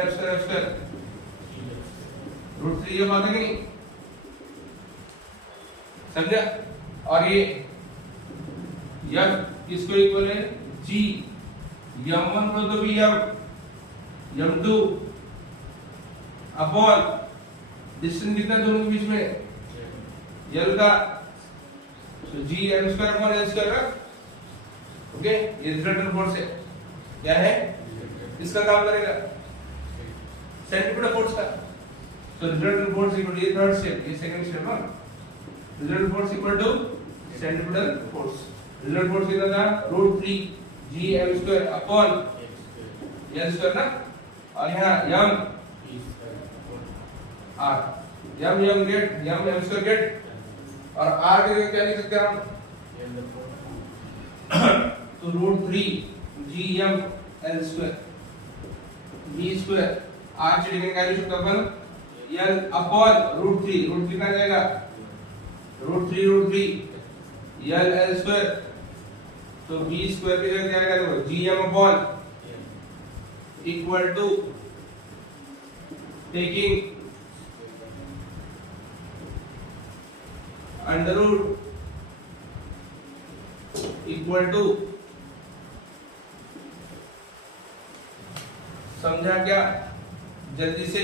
√3 ये बात है कि नहीं, समझा। और ये f किसको इक्वल है, g, m1 को तो भी m2 अपॉन डिस्टेंस कितना दोनों के बीच में एल का, तो G M square upon L square का। ओके, ये रिजल्टेंट फोर्स है, क्या है, इसका काम करेगा सेंट्रीपिटल फोर्स का। तो रिजल्टेंट फोर्स इक्वल टू, ये थर्ड स्टेप, ये सेकंड स्टेप ना, resultant force equal to centripetal force. Result force कितना था, √3 G M square upon L square ना, और यहाँ M R, M get, M M square get, और आर के लिए क्या लिख सकते हैं हम, तो √3 G M L square B square, R से डिवाइड कर सकते अपन एल अपॉन √3, √3 कितना जाएगा, √3 एल एल स्क्वायर, तो बी स्क्वायर की जगह क्या आएगा, देखो G M upon equal to taking under root equal to, समझा क्या, जल्दी से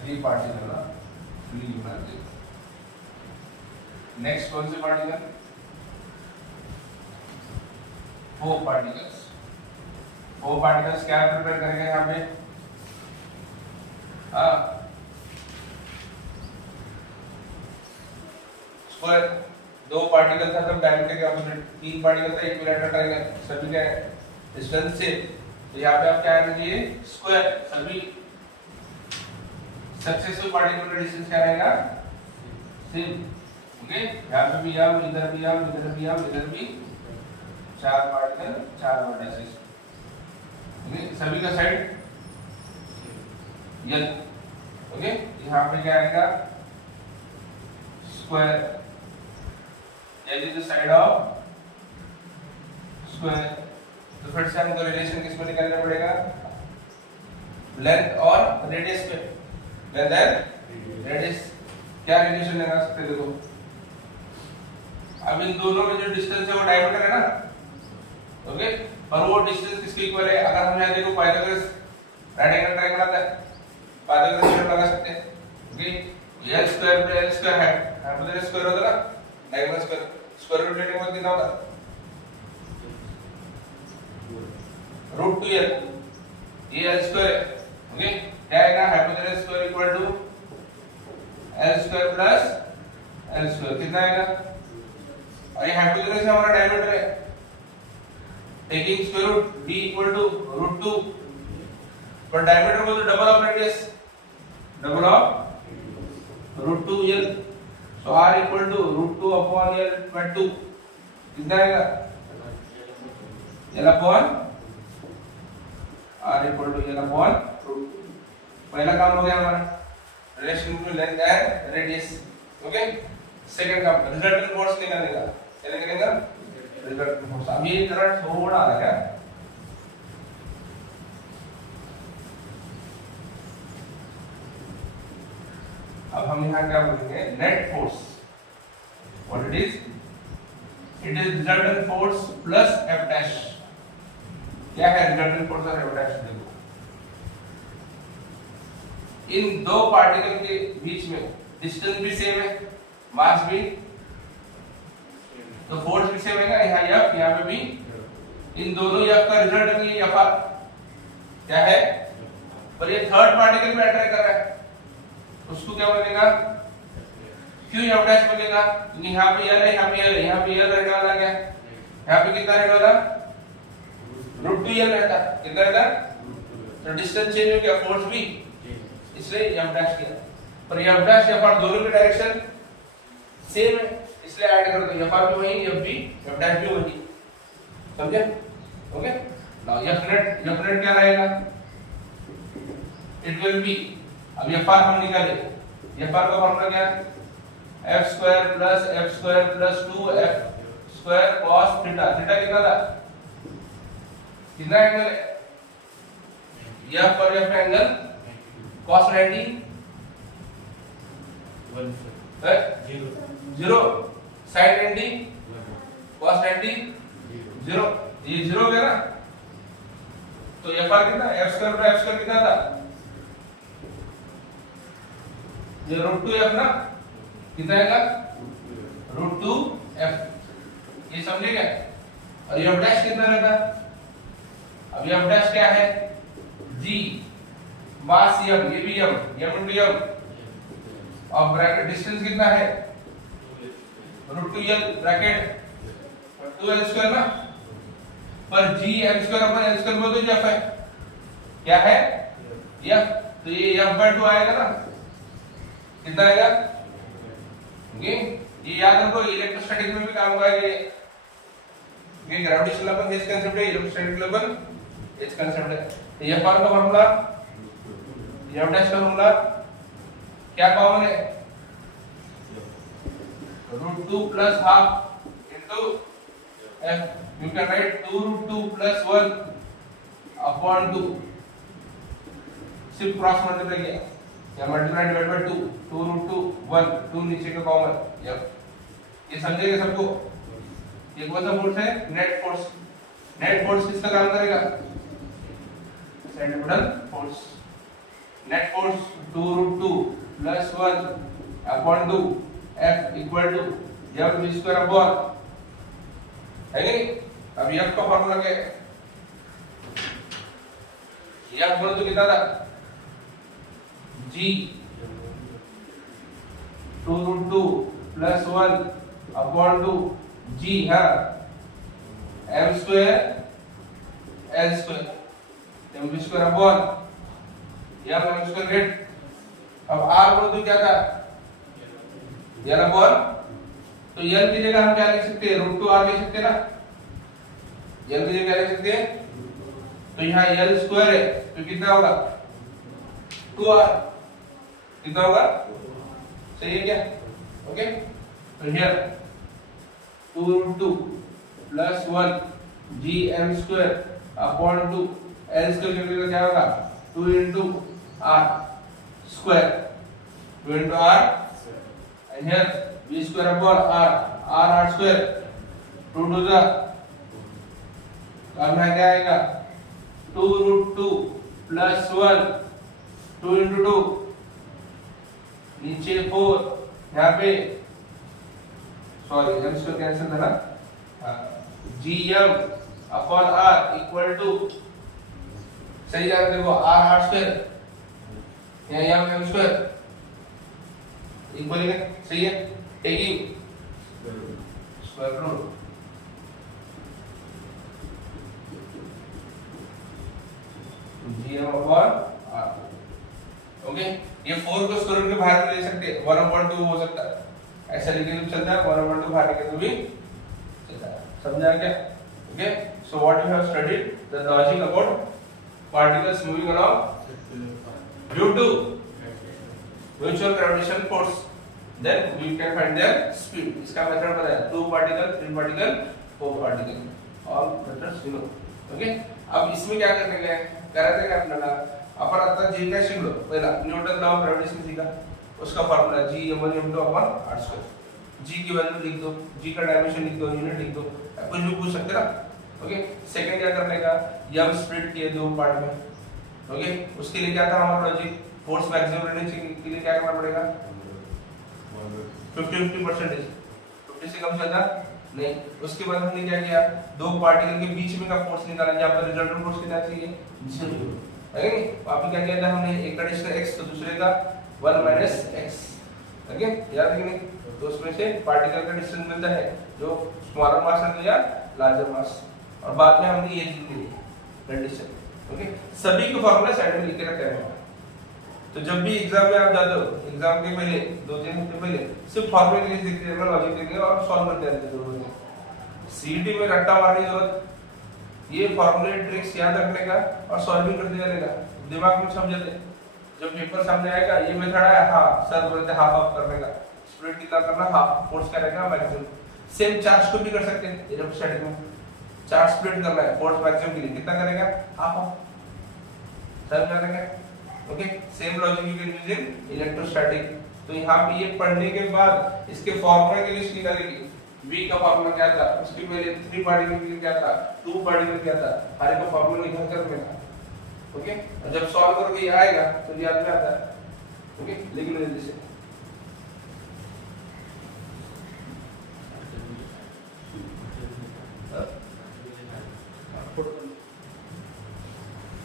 थ्री पार्टिकल ना, थ्री यूनिट। नेक्स्ट कौन से particle, four particles. Four particles क्या प्रिपेयर करेंगे यहाँ पे, स्क्वायर, दो पार्टिकल था तब डायमीटर के ऑपोजिट, तीन पार्टिकल था इक्विलैटरल ट्रायंगल, सभी क्या है डिस्टेंस से, तो यहाँ पे आप क्या लीजिए स्क्वायर, सभी सक्सेसिव पार्टिकल का डिस्टेंस क्या रहेगा सेम। ओके, यहाँ पे भी हम, इधर भी हम, इधर भी हम, इधर भी 4 पार्टिकल 4 वर्टिसेस। ओके, सभी का साइड यल। ओके, यहाँ पे क्या आएगा square, L is the side of square. तो फिर से हमको रिलेशन किसमें निकालना पड़ेगा, लेंथ और रेडियस पे। लेंथ एंड रेडियस क्या रिलेशन लगा सकते देखो, अब इन दोनों में जो डिस्टेंस है वो डायमीटर है ना। ओके, और वो डिस्टेंस किसके इक्वल है, अगर हम यहाँ देखो पाइथागोरस राइट एंगल ट्रायंगल आता है, पाइथागोरस थ्योरम लगा सकते हैं। ओके, l स्क्वायर पे l स्क्वायर है, हाइपोटेनस स्क्वायर होता है ना, डायगोनल स्क्वायर, स्क्वायर रूट लेने के बाद कितना होता है √2l, ये l स्क्वायर। ओके, क्या आएगा hypotenuse square equal to l square plus l square, कितना आएगा, और ये हाइपोटेनस हमारा डायमीटर है, taking square root d equal to √2, पर डायमीटर को तो double of radius, double of √2l, so r equal to √2 upon l by 2, कितना आएगा l upon r equal to l upon √2। पहला काम हो गया हमारा relation to length and radius. Okay, second काम रिजल्टेंट फोर्स निकालने का, क्या निकालेगा रिजल्टेंट फोर्स। अब ये जरा थोड़ा आ गया, अब हम यहाँ क्या बोलेंगे net force, what it is resultant force plus F dash. क्या है रिजल्टेंट फोर्स और F डैश, देखो इन दो पार्टिकल के बीच में डिस्टेंस भी सेम है, मास भी, तो फोर्स भी सेम है ना, यहाँ F यहाँ पे भी, इन दोनों F का रिजल्ट है ये F क्या है, पर ये थर्ड पार्टिकल में अट्रैक्ट कर रहा है, उसको क्या बनेगा क्यों F डैश बनेगा, क्योंकि यहाँ पे L है, यहाँ पे L है, यहाँ पे L रहने वाला क्या, यहाँ पे कितना रहने वाला √2l रहता, कितना रहता, तो डिस्टेंस चेंज हो गया, फोर्स भी, इसलिए F डैश किया, पर F डैश F दोनों की डायरेक्शन सेम है, इसलिए ऐड कर दो, F भी वही, F डैश भी वही, समझे। ओके, नाउ F नेट क्या रहेगा, इट विल बी, अब F हम निकाले, F का फॉर्मूला क्या है, f square plus 2f square cos theta, theta कितना था, कितना एंगल है, F पर F angle cos 90 0, sin 90 cos 90 0, ये 0 हो गया ना, तो F कितना, f स्क्वायर पर f स्क्वायर कितना था, ये √2f ना, कितना आएगा √2f, ये समझे क्या, और F डैश कितना रहता, अब F डैश क्या है g मास m, ये भी m into m, और ब्रैकेट डिस्टेंस कितना है √2l ब्रैकेट 2l स्क्वायर ना, पर g m square upon l square में तो f है, क्या है f, तो ये f/2 आएगा ना, कितना आएगा, ओके, ये याद रखो इलेक्ट्रोस्टैटिक में भी काम आएगा ये ग्रेविटेशनल अपन इस कांसेप्ट है, इलेक्ट्रोस्टैटिक अपन इस कांसेप्ट है। ये F का फार्मूला, F डैश का फार्मूला क्या कॉमन है, √2 plus half into f, you can write 2√2 plus 1 upon 2, सिर्फ क्रॉस मल्टीप्लाई किया, या मल्टीप्लाई डिवाइड बाय 2, 2√2 1, 2 नीचे का कॉमन f, ये समझेगा सबको। ये कौन सा फोर्स है, नेट फोर्स, नेट फोर्स किसका काम करेगा, centripetal force, net force 2√2 plus 1 upon 2 f equal to m square upon, है नहीं, अब f का फार्मूला क्या है, f बोलो तो कितना था g 2√2 प्लस 1 अपॉन 2 g, हाँ m square L square M V square upon M M square get. अब आर बोल दो क्या था एल अपॉन, तो एल की जगह हम क्या लिख सकते हैं रूट टू आर लिख सकते हैं ना, एल की जगह क्या लिख सकते हैं, तो यहाँ एल स्क्वायर है तो कितना होगा 2r, कितना होगा सही है क्या, ओके। तो here 2 root 2 plus 1 G M square upon 2 L square की जगह क्या होगा 2 into R square, 2 into R and here v square upon r square 2 to the, अब यहाँ क्या आएगा 2 रूट 2 प्लस 1 2 इंटू 2 नीचे 4, यहाँ पे सॉरी एम स्क्वायर कैंसिल था ना, G M upon R equal to सही जा रहा है देखो आर स्क्वायर यहाँ एम स्क्वायर इक्वल है सही है, taking square root G M upon R, okay. ये 4 को स्क्वायर रूट के बाहर ले सकते हैं 1/2 हो सकता है, ऐसा लिखे तो चलता है 1/2 बाहर लिखे तो भी चलता है, समझा क्या, okay. So what you have studied the logic about particles moving along due to mutual gravitation force, then we can find their speed। इसका मेथड पता है 2 particle 3 particle 4 particle all methods you know, okay. अब इसमें क्या करने गए करायचं का आपल्याला, आपण आता जे काय शिकलो पहिला न्यूटन लॉ ऑफ ग्रेविटेशन सीखा, उसका formula G(m1m2 r square, G की वैल्यू लिख दो, G का डायमेंशन लिख दो, यूनिट लिख दो, कुछ भी पूछ सकते ना, ओके। सेकंड क्या करने का यम स्प्लिट किए 2 पार्ट में, ओके। उसके लिए क्या था हमारा लॉजिक फोर्स मैक्सिमम रहने के लिए क्या करना पड़ेगा 50-50%, 50 से कम चलता नहीं। उसके बाद हमने क्या किया 2 पार्टिकल के बीच में का फोर्स निकाला, यहाँ पर रिजल्टेंट फोर्स कितना चाहिए 0, है नहीं। वहां पे क्या किया था हमने एक का डिस्टेंस x तो दूसरे का 1 - x, ओके याद है कि नहीं। तो उसमें से पार्टिकल का डिस्टेंस मिलता है जो स्मॉलर मास है या लार्जर मास, और बाद में हमने ये लिख दी कंडीशन, ओके। सभी को फार्मूला साइड में लिख के रखा है, तो जब भी एग्जाम में आप जाते हो एग्जाम के पहले 2-3 हफ्ते पहले सिर्फ फार्मूले लिख देते हैं, लॉजिक देंगे और सॉल्व करते रहते हैं। सीईटी में रट्टा मारने की जरूरत, ये फार्मूले ट्रिक्स याद रखने का और सॉल्विंग करते जाने का, दिमाग में छप जाते। जब पेपर सामने आएगा ये मेथड आया, हां सर बोलते हाफ ऑफ करने का, स्प्लिट कितना करना हाफ, फोर्स करेगा मैक्सिमम। सेम चार्ज को भी कर सकते हैं, इलेक्ट्रोस्टैटिक में चार्ज स्प्लिट करना है फोर्स मैक्सिमम के लिए कितना करेगा हाफ ऑफ, समझ आ रहा है, okay. Same logic you can use in electrostatic. तो यहाँ पे ये पढ़ने के बाद इसके फार्मूला की लिस्ट निकालेगी, V का फार्मूला क्या था, उसके पहले 3 पार्टिकल के लिए क्या था, 2 पार्टिकल क्या था, हर एक का फार्मूला निकाल कर रखना, ओके। जब सॉल्व करोगे ये आएगा तो याद में आता है, ओके। लिख लो जल्दी से।